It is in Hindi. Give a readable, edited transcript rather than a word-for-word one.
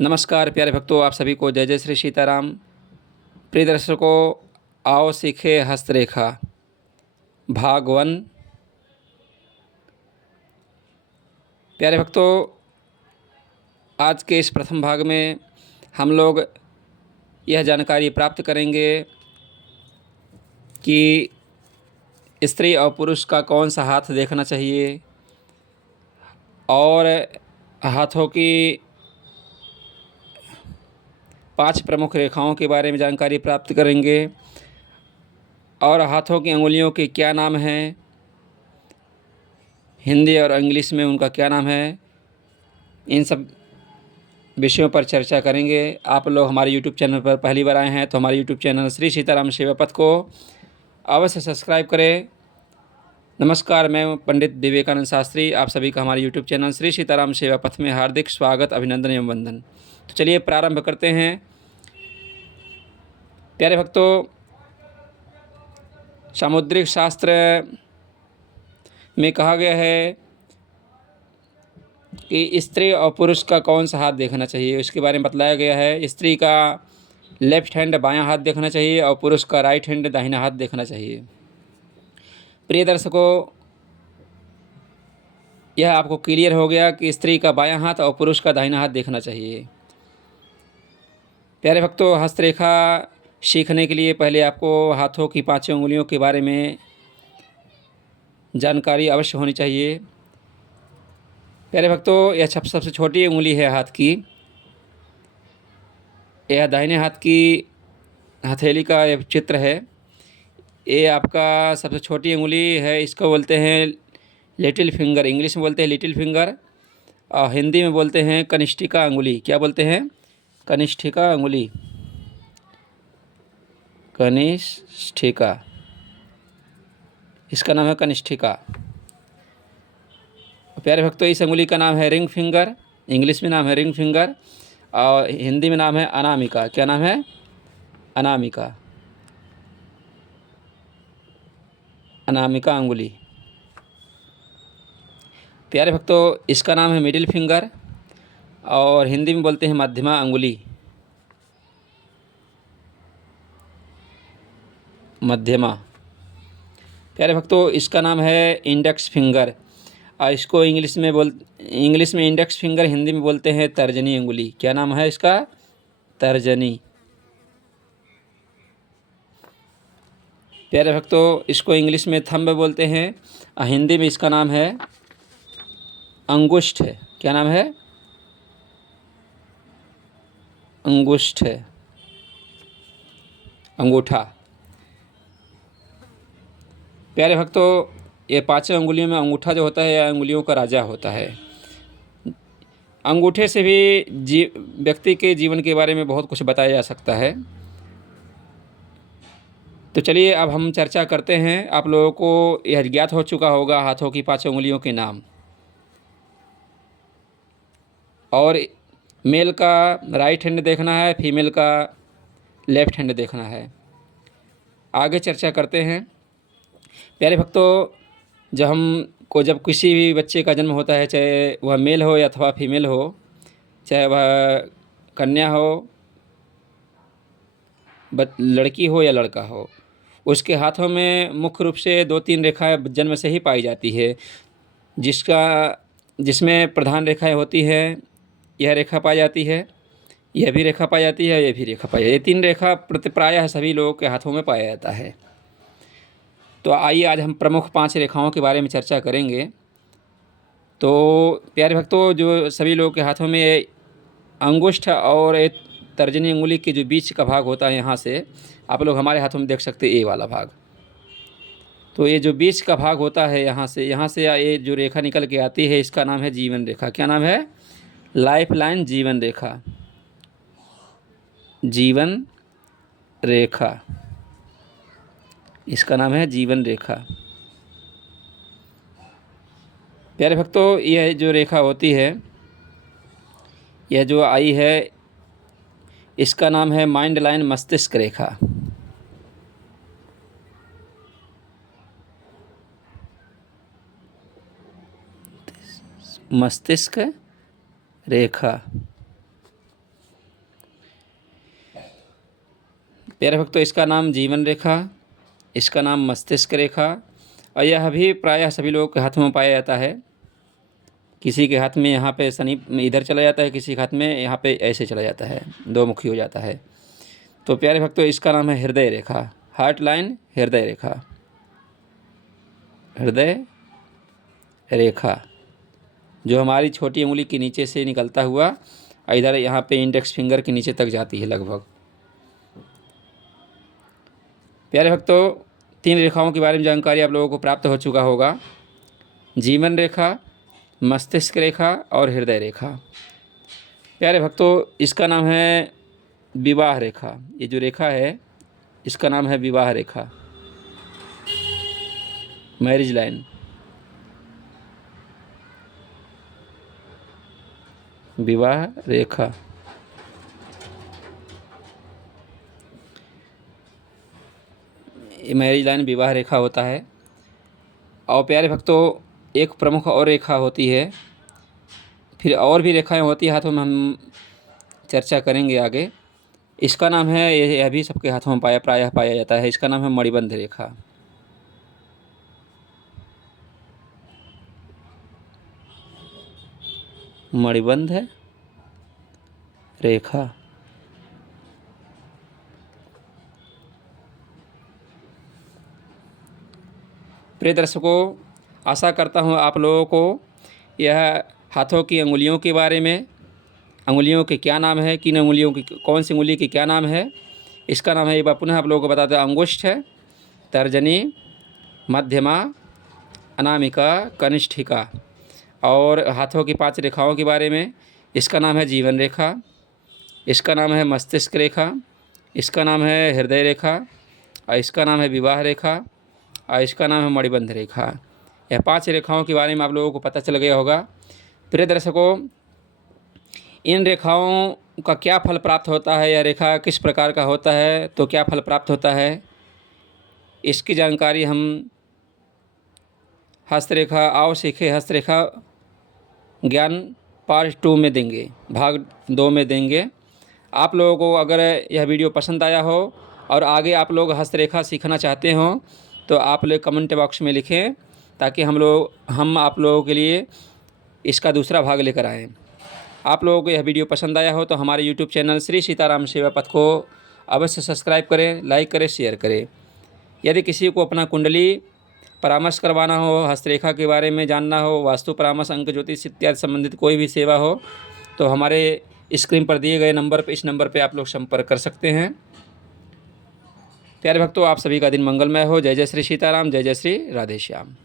नमस्कार प्यारे भक्तों, आप सभी को जय जय श्री सीताराम। प्रिय दर्शकों, आओ सीखे हस्तरेखा भाग 1। प्यारे भक्तों, आज के इस प्रथम भाग में हम लोग यह जानकारी प्राप्त करेंगे कि स्त्री और पुरुष का कौन सा हाथ देखना चाहिए और हाथों की 5 प्रमुख रेखाओं के बारे में जानकारी प्राप्त करेंगे और हाथों की अंगुलियों के क्या नाम हैं, हिंदी और इंग्लिश में उनका क्या नाम है, इन सब विषयों पर चर्चा करेंगे। आप लोग हमारे YouTube चैनल पर पहली बार आए हैं तो हमारे YouTube चैनल श्री सीताराम सेवा पथ को अवश्य सब्सक्राइब करें। नमस्कार, मैं पंडित विवेकानंद शास्त्री आप सभी का हमारे YouTube चैनल श्री सीताराम सेवा पथ में हार्दिक स्वागत, अभिनंदन एवं वंदन। तो चलिए प्रारंभ करते हैं। प्यारे भक्तों, सामुद्रिक शास्त्र में कहा गया है कि स्त्री और पुरुष का कौन सा हाथ देखना चाहिए, इसके बारे में बतलाया गया है। स्त्री का लेफ्ट हैंड बायां हाथ देखना चाहिए और पुरुष का राइट हैंड दाहिना हाथ देखना चाहिए। प्रिय दर्शकों, यह आपको क्लियर हो गया कि स्त्री का बायां हाथ और पुरुष का दाहिना हाथ देखना चाहिए। प्यारे भक्तों, हस्तरेखा सीखने के लिए पहले आपको हाथों की 5 उंगलियों के बारे में जानकारी अवश्य होनी चाहिए। प्यारे भक्तों, यह सबसे छोटी उंगली है हाथ की। यह दाहिने हाथ की हथेली का यह चित्र है। ये आपका सबसे छोटी उंगली है, इसको बोलते हैं लिटिल फिंगर। इंग्लिश में बोलते हैं लिटिल फिंगर और हिंदी में बोलते हैं कनिष्ठिका अंगुली। क्या बोलते हैं? कनिष्ठिका अंगुली, कनिष्ठिका, इसका नाम है कनिष्ठिका। प्यारे भक्तों, इस अंगुली का नाम है रिंग फिंगर। इंग्लिश में नाम है रिंग फिंगर और हिंदी में नाम है अनामिका। क्या नाम है? अनामिका, अनामिका अंगुली। प्यारे भक्तों, इसका नाम है मिडिल फिंगर और हिंदी में बोलते हैं मध्यमा अंगुली, मध्यमा। प्यारे भक्तों, इसका नाम है इंडेक्स फिंगर और इसको इंग्लिश में इंडेक्स फिंगर, हिंदी में बोलते हैं तर्जनी अंगुली। क्या नाम है इसका? तर्जनी। प्यारे भक्तों, इसको इंग्लिश में थंब बोलते हैं और हिंदी में इसका नाम है अंगुष्ठ है। क्या नाम है? अंगुष्ठ है, अंगूठा। प्यारे भक्तों, ये 5 अंगुलियों में अंगूठा जो होता है यह अंगुलियों का राजा होता है। अंगूठे से भी व्यक्ति के जीवन के बारे में बहुत कुछ बताया जा सकता है। तो चलिए अब हम चर्चा करते हैं। आप लोगों को यह ज्ञात हो चुका होगा हाथों की 5 उंगलियों के नाम, और मेल का राइट हैंड देखना है, फीमेल का लेफ्ट हैंड देखना है। आगे चर्चा करते हैं। प्यारे भक्तों, जब किसी भी बच्चे का जन्म होता है, चाहे वह मेल हो या अथवा फीमेल हो, चाहे वह कन्या हो, लड़की हो या लड़का हो, उसके हाथों में मुख्य रूप से 2-3 रेखाएं जन्म से ही पाई जाती है। जिसमें प्रधान रेखाएं होती हैं, यह रेखा पाई जाती है, यह भी रेखा पाई जाती है, यह भी रेखा पाई जाती है। ये 3 रेखा प्रायः सभी लोगों के हाथों में पाया जाता है। तो आइए आज हम प्रमुख 5 रेखाओं के बारे में चर्चा करेंगे। तो प्यारे भक्तों, जो सभी लोगों के हाथों में अंगुष्ठ और एक तर्जनी अंगुली के जो बीच का भाग होता है, यहाँ से आप लोग हमारे हाथों में देख सकते हैं ए वाला भाग। तो ये जो बीच का भाग होता है, यहाँ से ये जो रेखा निकल के आती है, इसका नाम है जीवन रेखा। क्या नाम है? लाइफ लाइन, जीवन रेखा, जीवन रेखा, इसका नाम है जीवन रेखा। प्यारे भक्तों, यह जो रेखा होती है, यह जो आई है, इसका नाम है माइंड लाइन, मस्तिष्क रेखा। मस्तिष्क रेखा। प्यारे भक्तों, इसका नाम जीवन रेखा, इसका नाम मस्तिष्क रेखा, और यह भी प्रायः सभी लोगों के हाथों में पाया जाता है। किसी के हाथ में यहाँ पे शनि इधर चला जाता है, किसी के हाथ में यहाँ पे ऐसे चला जाता है, दो मुखी हो जाता है। तो प्यारे भक्तों, इसका नाम है हृदय रेखा, हार्ट लाइन, हृदय रेखा, हृदय रेखा, जो हमारी छोटी उंगली के नीचे से निकलता हुआ इधर यहाँ पे इंडेक्स फिंगर के नीचे तक जाती है लगभग। प्यारे भक्तों, 3 रेखाओं के बारे में जानकारी आप लोगों को प्राप्त हो चुका होगा, जीवन रेखा, मस्तिष्क रेखा और हृदय रेखा। प्यारे भक्तों, इसका नाम है विवाह रेखा। ये जो रेखा है इसका नाम है विवाह रेखा, मैरिज लाइन। विवाह रेखा, मैरिज लाइन विवाह रेखा होता है। और प्यारे भक्तों, एक प्रमुख और रेखा होती है, फिर और भी रेखाएं होती है हाथों में, हम चर्चा करेंगे आगे। इसका नाम है, यह भी सबके हाथों में प्रायः पाया जाता है, इसका नाम है मणिबंध रेखा। मणिबंध रेखा। प्रिय दर्शकों, आशा करता हूँ आप लोगों को यह हाथों की अंगुलियों के बारे में, अंगुलियों के क्या नाम है, किन अंगुलियों की, कौन सी उंगली की क्या नाम है, इसका नाम है, एक बार पुनः आप लोगों को बताते हैं। अंगुष्ठ है, तर्जनी, मध्यमा, अनामिका, कनिष्ठिका। और हाथों की 5 रेखाओं के बारे में, इसका नाम है जीवन रेखा, इसका नाम है मस्तिष्क रेखा, इसका नाम है हृदय रेखा, और इसका नाम है विवाह रेखा, और इसका नाम है मणिबंध रेखा। यह 5 रेखाओं के बारे में आप लोगों को पता चल गया होगा। प्रिय दर्शकों, इन रेखाओं का क्या फल प्राप्त होता है, यह रेखा किस प्रकार का होता है, तो क्या फल प्राप्त होता है, इसकी जानकारी हम हस्तरेखा आओ सीखे हस्तरेखा ज्ञान पार्ट 2 में देंगे, भाग 2 में देंगे। आप लोगों को अगर यह वीडियो पसंद आया हो और आगे आप लोग हस्तरेखा सीखना चाहते हो तो आप लोग कमेंट बॉक्स में लिखें, ताकि हम आप लोगों के लिए इसका दूसरा भाग लेकर आएँ। आप लोगों को यह वीडियो पसंद आया हो तो हमारे यूट्यूब चैनल श्री सीताराम सेवा पथ को अवश्य सब्सक्राइब करें, लाइक करें, शेयर करें। यदि किसी को अपना कुंडली परामर्श करवाना हो, हस्तरेखा के बारे में जानना हो, वास्तु परामर्श, अंक ज्योतिष इत्यादि संबंधित कोई भी सेवा हो, तो हमारे स्क्रीन पर दिए गए नंबर पर, इस नंबर पर आप लोग संपर्क कर सकते हैं। प्यारे भक्तों, आप सभी का दिन मंगलमय हो। जय जय श्री सीताराम, जय जय श्री राधे श्याम।